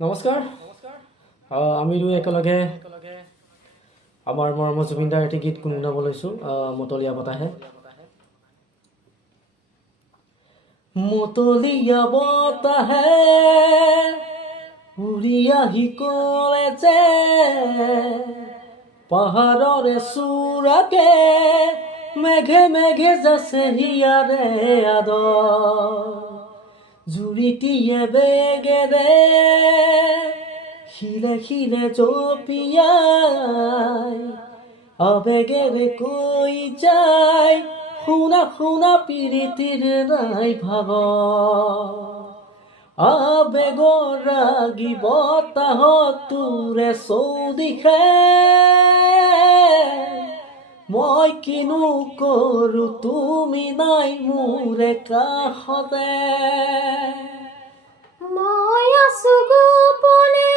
নমস্কাৰ। আমি দুই একেলগে আমাৰ মৰমৰ জুবিনদাৰ এটি গীত গুণগুণাব লৈছোঁ, মতলীয়া বতাহে। মতলীয়া বতাহে উৰি আহি ক'লে যে পাহাৰৰে চূড়াকে মেঘে মেঘে যাছে হিয়াৰে আদৰ জুৰিটিয়ে বেগেৰে শিলে শিলে জপিয়াই আবেগেৰে কৈ যায় শুনা শুনা পিৰিতিৰ নাই ভাগৰ আবেগৰ ৰাগি বতাহত তোৰে চৌদিশে মই কিনো কৰো তুমি নাই মোৰে কাষতে মই আছো গোপনে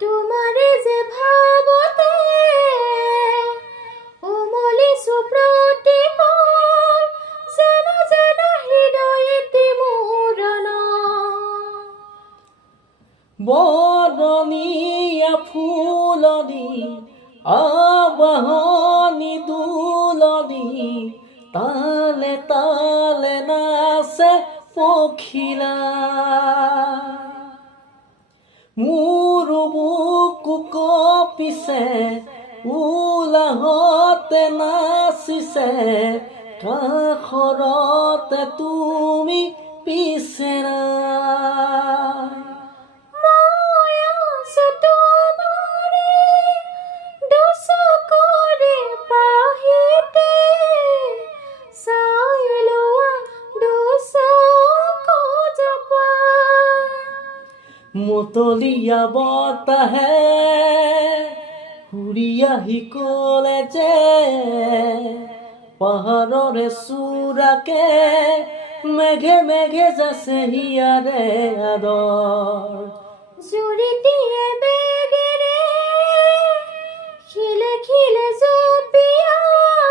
তোমাৰে যে ভাৱতে উমলিছো প্ৰতিপল জানো জানো হৃদয়তে মোৰণ বৰণীয়া ফুলনি আবাহনী দুলনি তালে তালে নাচে পখিলা মোৰ বুকু কঁপিছে উলাহতে নাচিছে কাষৰতে তুমি পিছে নাই মই আছো তোমাৰে দুচকুৰে পাহিতে চাই লোৱা দুচকু জপাই মতলীয়া বতাহে উৰি আহি ক'লে যে পাহাৰৰে চূড়াকে মেঘে মেঘে যাছে হিয়াৰে আদৰ জুৰিটিয়ে বেগেৰে খিলে খিলে জপিয়াই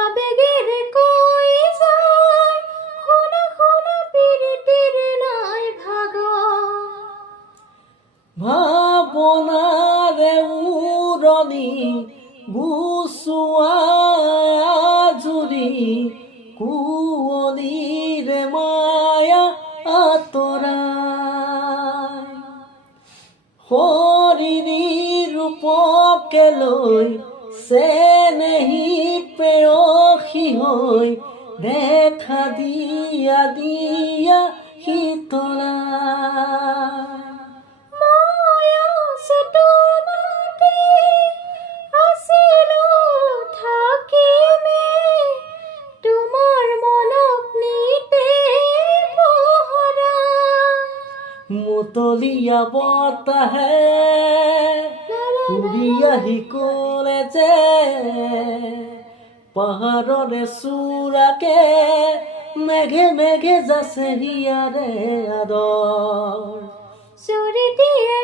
আবেগেৰে কৈ যায় শুনা শুনা পিৰিতিৰ নাই ভাগৰ ভাৱনাৰে উৰণি গুচোৱা জুৰি কুঁৱলীৰে মায়া আঁতৰাই শৰীৰী ৰূপকে লৈ চেনেহী প্ৰেয়সী হৈ দেখা দিয়া দিয়া শীতলাই মই আছো তোমাতে আছিলো থাকিমে তোমাৰ মনক নিতে পোহৰাই মতলীয়া বতাহে উৰি আহি ক'লে যে পাহাৰৰে চূড়াকে মেঘে মেঘে যাছে হিয়াৰে আদৰ জুৰিটিয়ে